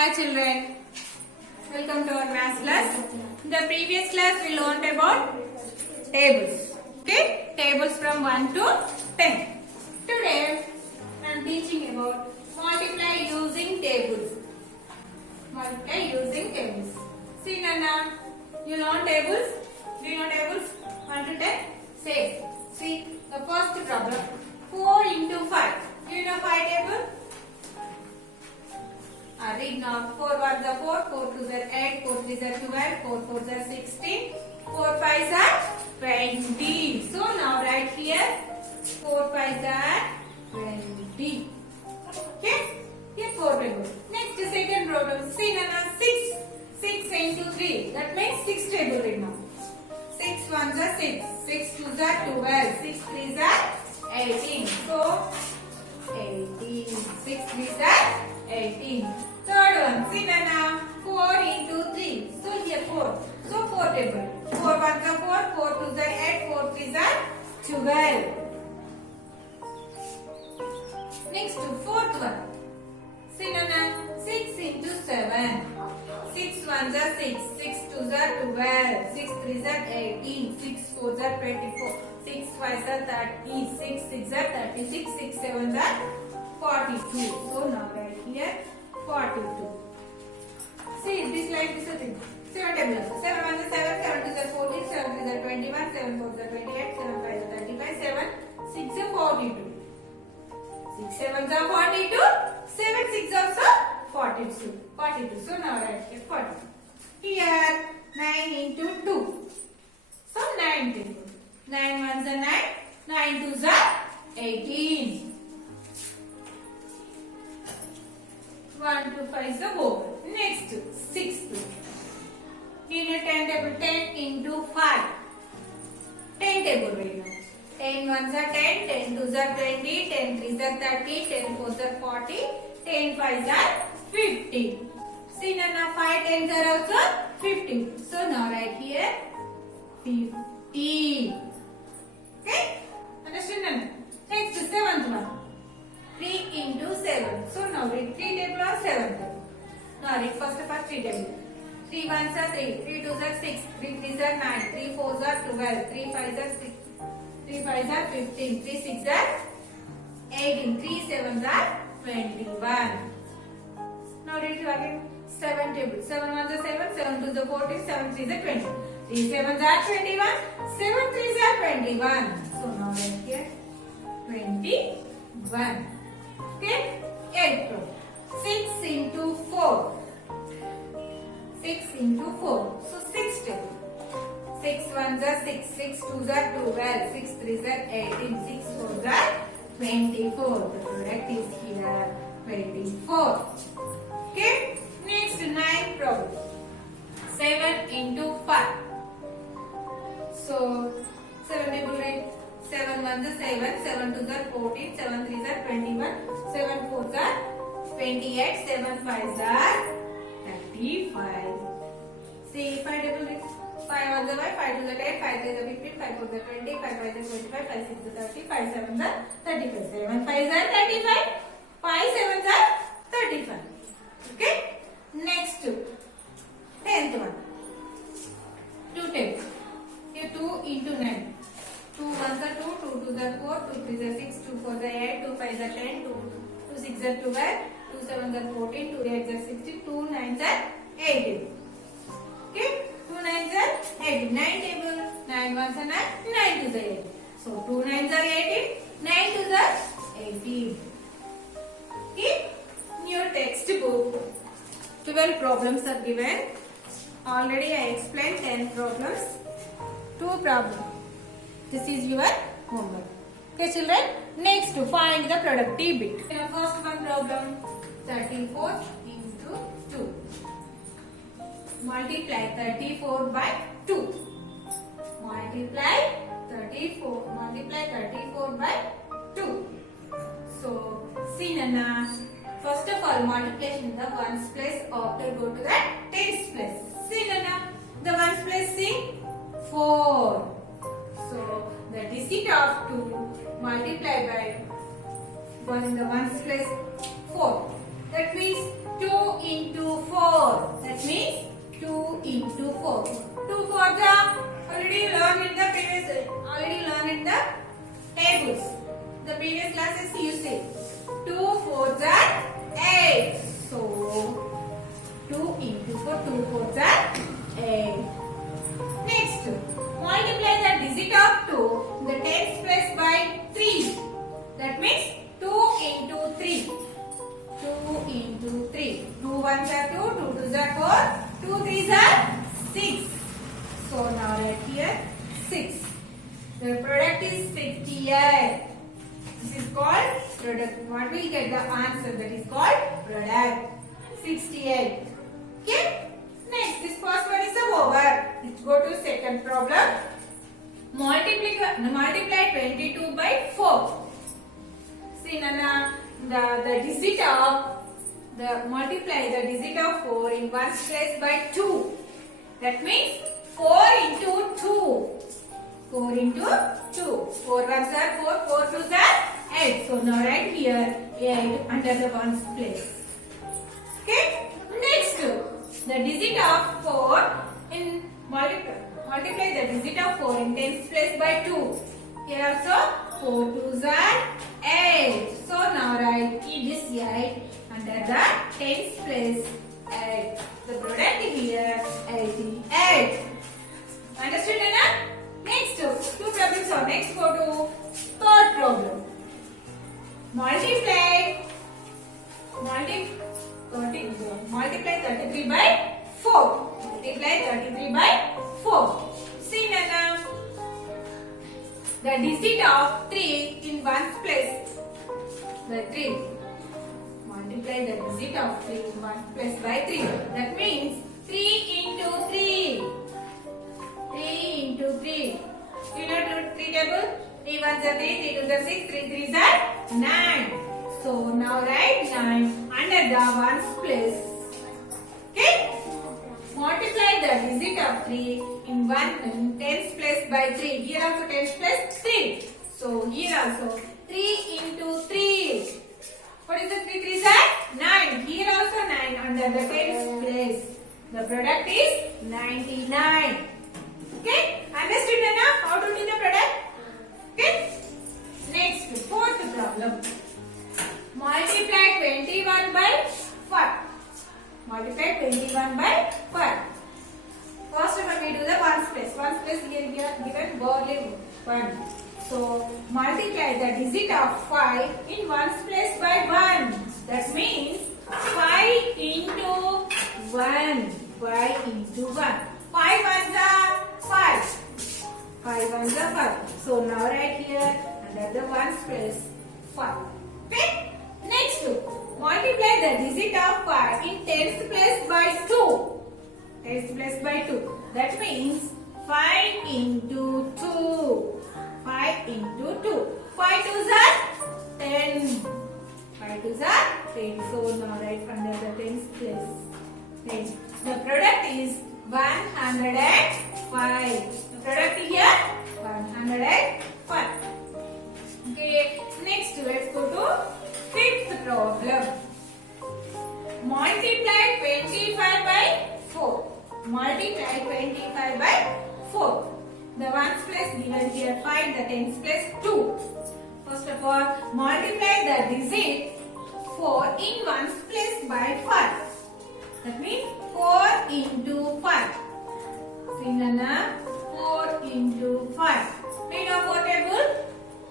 Hi children, welcome to our math class. In the previous class we learned about tables. Okay, tables from 1 to 10. Today I am teaching about multiply using tables. Multiply using tables. See Nana, you learn tables? Do you know tables? 1 to 10? Say. See the first problem. 4 into 5. Do you know 5 table? Read now. 4 1s are 4, 4 2s are 8, 4 3s are 12, 4 4s are 16, 4 5s are 20. So now write here 4 5s are 20. Okay? Here 4 tables. Next second problem. See Nana, 6 into 3. That makes 6 table read now. 6 1s are 6, 6 2s are 12, 6 3s are 18. So 18. 6 3s are 18. Third one, see Nana, 4 into 3. So here 4. So 4 table. 4 1s are 4, 4 2s are 8, 4 3s are 12. Next fourth one. See Nana, 6 into 7. 6 1s are 6, 6 2s are 12, 6 3s are 18, 6 4s are 24, 6 5s are 30, 6 6s are 36, 6 7s are 42. So now right here 42. See this like this thing. 7 table. 7 1 is 7, 7 2 is 14, 7 3 is 21, 7 4 is 28, 7 5 is 35, 7 6 is 42. 6 7 are 42, 7 6 also 42. 42. So now write here 42. Here 9 into 2. So 9 table. 9 1s are 9, 9 2s are 18. 1 to 5 is the whole. Next, 6th. In a 10 table, 10 into 5. 10 table right now. 10 1s are 10, 10 2s are 20, 10 3s are 30, 10 4s are 40, 10 5s are 50. See Nana, 5 10s are also 50. So now write here 50. Okay? Understand Nana? Next, 7th one. 3 into 7. So now read 3 table or 7 table. Now read first of all 3 table. 3 1s are 3, 3 2s are 6, 3 3s are 9, 3 4s are 12, 3 5s are 6, 3 5s are 15, 3 6s are 18, 3 7s are 21. Now read again 7 table. 7 1s are 7, 7 2s are 14, 7 3s are 20. 3 7s are 21, 7 3s are 21. So now write here 21. Okay, 8 problem. 6 into 4. 6 into 4. So 6 table. 6 1s are 6, 6 2s are 12, 6 3s are 18, 6 4s are 24. The product is here 24. Okay, next 9 problem. 7 into 5. So 7 table right. 7 1s are 7, 7 2s are 14, 7 3s are 21, 7 4s are 28, 7 5s are 35. See 5 table right. 5 1s are 5, 5 2s are 10, 5 3s are 15, 5 4s are 20, 5 5s are 25, 5 6s are 30, 5 7s are 35, 7 5s are 35, 5 7s are 35. Okay. Next 10th one. 2 table. Here 2 into 9. 2 1s are 2, 2 2s are 4, 2 3s are 6, 2 4s are 8, 2 5s are 10, 2 6s are 12, 2 7s are 14, 2 8s are 16, 2 9s are 18. Okay? 2 9s are 18. 9 table. 9 1s are 9, 9 2s are 18. So 2 9s are 18, 9 2s are 18. Okay? In your textbook, 12 problems are given. Already I explained 10 problems. 2 problems. This is your homework. Okay children, next to find the productive bit. First one problem, 34 into 2. Multiply 34 by 2. Multiply 34 by 2. So, see Nana, first of all multiplication in the ones place, after go to the tens place. See Nana, the ones place see 4. So, the digit of 2 multiplied by 1 in the ones place 4. That means 2 into That means 2 into 4. 2 4 the already learned in the tables. The previous classes you see. 2 4 are 8. So 2 into 4, 2 4 are 8. Next, multiply the digit of 2 in the tens place by 3. That means 2 into 3. 2 into 3. 2 ones are 2, 2 twos are 4, 2 threes are 6. So now write here 6. The product is 68. This is called product. What will get the answer? That is called product. 68. Okay. Next, this first one is over. Let's go to second problem. Multiply 22 by 4. See, Nana, the digit of multiply the digit of 4 in ones place by 2. That means 4 into 2. 4 into 2. 4 ones are 4, 4 twos are 8. So now write here 8 under the ones place. Okay. Next, the digit of 4 in multiply the digit of 4 in tens place by 2. Here also 4 twos are 8. So now write this 8 under the tens place 8. The product here 88. Understood, Anna? Next, two problems are next. Go to third problem. Multiply 33 by 4. Multiply 33 by 4. See, Nana, the digit of 3 in ones place. The 3. Multiply the digit of 3 in ones place by 3. That means 3 into 3. 3 into 3. You know 3 table? 3 ones are 3, 3 twos are 6, 3 threes are 9. So now write 9 under the ones place. Okay? Multiply the digit of 3 in tens place by 3. Here also tens place 3. So here also 3 into 3. What is the 3 threes are? 9. Here also 9 under the tens place. The product is 99. Okay? Understood, Nana? How to do the product? Okay? Next, fourth problem. Multiply 21 by 5. Multiply 21 by 5. First of all, we do the ones place. Ones place here given only 1. So, multiply the digit of 5 in ones place by 1. That means 5 into 1. 5 into 1. 5 ones are 5. 5 ones are 5. So, now write here under the ones place 5. Okay? Next, multiply the digit of 5 in tens place by 2. Tens place by 2. That means 5 into 2. 5 into 2. 5 twos are 10. 5 twos are 10. So now write under the tens place. 10. The product is 105. The product here 105. Okay. Next, let's go to fifth problem. Multiply 25 by 4. Multiply 25 by 4. The ones place given here 5, the tens place 2. First of all, multiply the digit 4 in ones place by 5. That means 4 into 5. See, Nana? 4 into 5. Read our 4 table.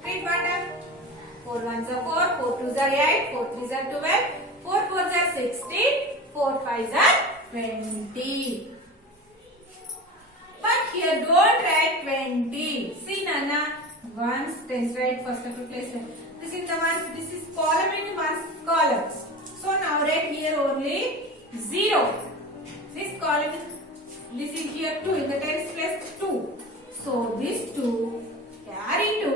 Read button. 4 ones are 4, 4 twos are 8, 4 threes are 12, 4 fours are 16, 4 fives are 20. But here don't write 20. See, Nana, ones, tens, right? First of all, place. This is the ones, this is column in ones columns. So now write here only 0. This column, this is here 2 in the tens place 2. So this 2 carry to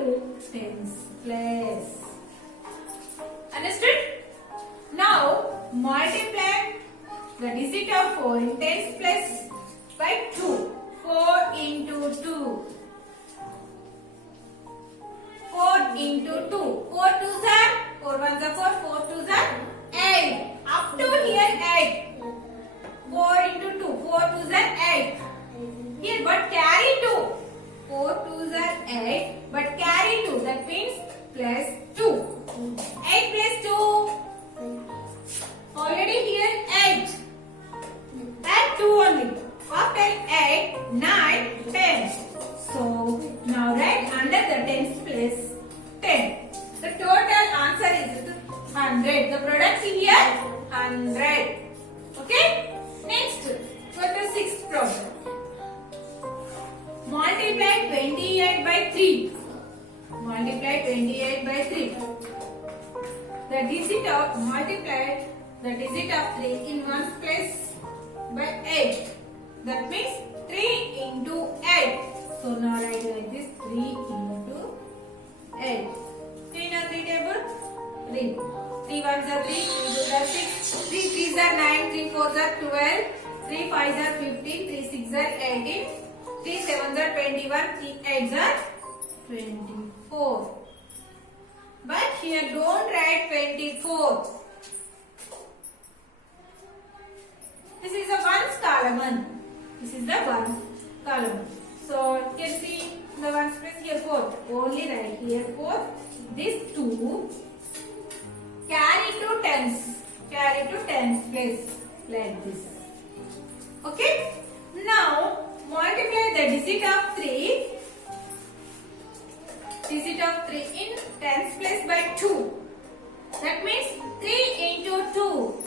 tens place. Understood? Now multiply the digit of 4 in tens place by 2. 4 into 2. 4 into 2. 4 twos are 4 ones are 4, 4 twos are 8. Up to here 8. 4 into 2. 4 2s are 8. Here, but carry 2. 4 2s are 8, but carry 2. That means plus 2. 8 plus 2. Already here 8. Add 2 only. After 8, 9, 10. So, now write under the tens place 10. The total answer is 100. The product here 100. Okay? Next, go to sixth problem. Multiply 28 by 3. Multiply 28 by 3. The digit of multiply the digit of 3 in ones place by 8. That means 3 into 8. So now write like this, 3 into 8. 3 in a 3 table? 3. 3 ones are 3, 3 twos are 6, 3 threes are 9, 3 fours are 12, 3 fives are 15, 3 sixes are 18, 3 sevens are 21, 3 eights are 24. But here don't write 24. This is a ones column. This is the ones column. So you can see the ones place here 4. Only write here 4. This 2 carry to tens. Carry to tens place like this. Okay. Now multiply the digit of 3. Digit of 3 in tens place by 2. That means 3 into 2.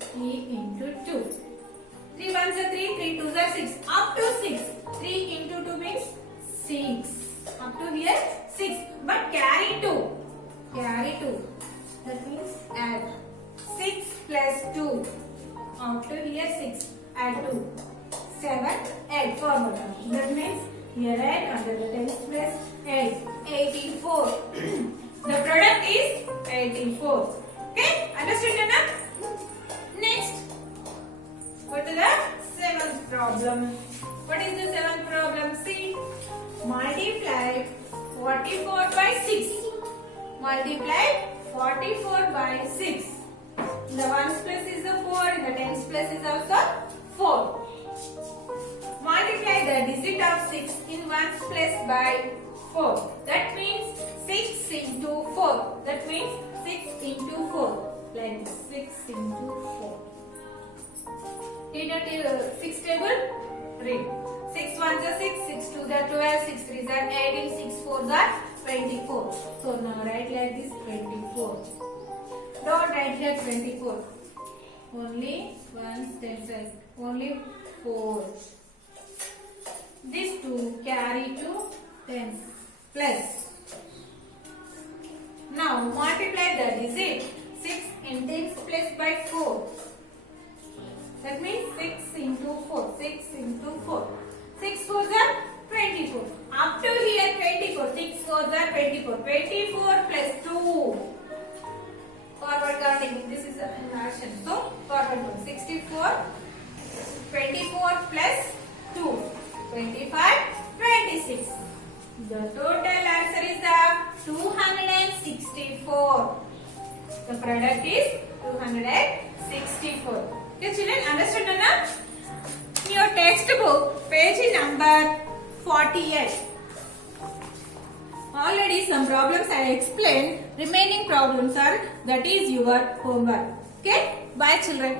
3 into 2. 3 ones are 3, 3 twos are 6. Up to 6. 3 into 2 means 6. Up to here 6. But carry 2. Carry 2. That means add 6 plus 2. Up to here 6. Add 2. 7, 8. Forward. That means here add under the tens place 8. 84. The product is 84. Okay? Understood enough? Next, go to the seventh problem. What is the seventh problem? See, multiply 44 by 6. Multiply 44 by 6. In the ones place is the 4. In the tens place is also 4. Multiply the digit of 6 in ones place by 4. That means 6 into 4. That means 6 into 4. Like 6 into 4. In a 6 table, read. 6 ones are 6, 6 twos are 12, 6 threes are 18, 6 fours are 24. So now write like this 24. Don't write here 24. Only ones, tens side. Only 4. These two carry to tens plus. Now multiply the digit 6 in tens place by 4. That means 6 into 4. 6 into 4. 6 fours are 24. Up to here 24. 6 fours are 24. 24 plus 2. Forward counting. This is an action. So forward counting. 64. 24 plus 2. 25. 26. The total answer is the 264. The product is 264. Okay, children, understood enough? In your textbook, page number 48. Already some problems I explained. Remaining problems are, that is your homework. Okay? Bye children.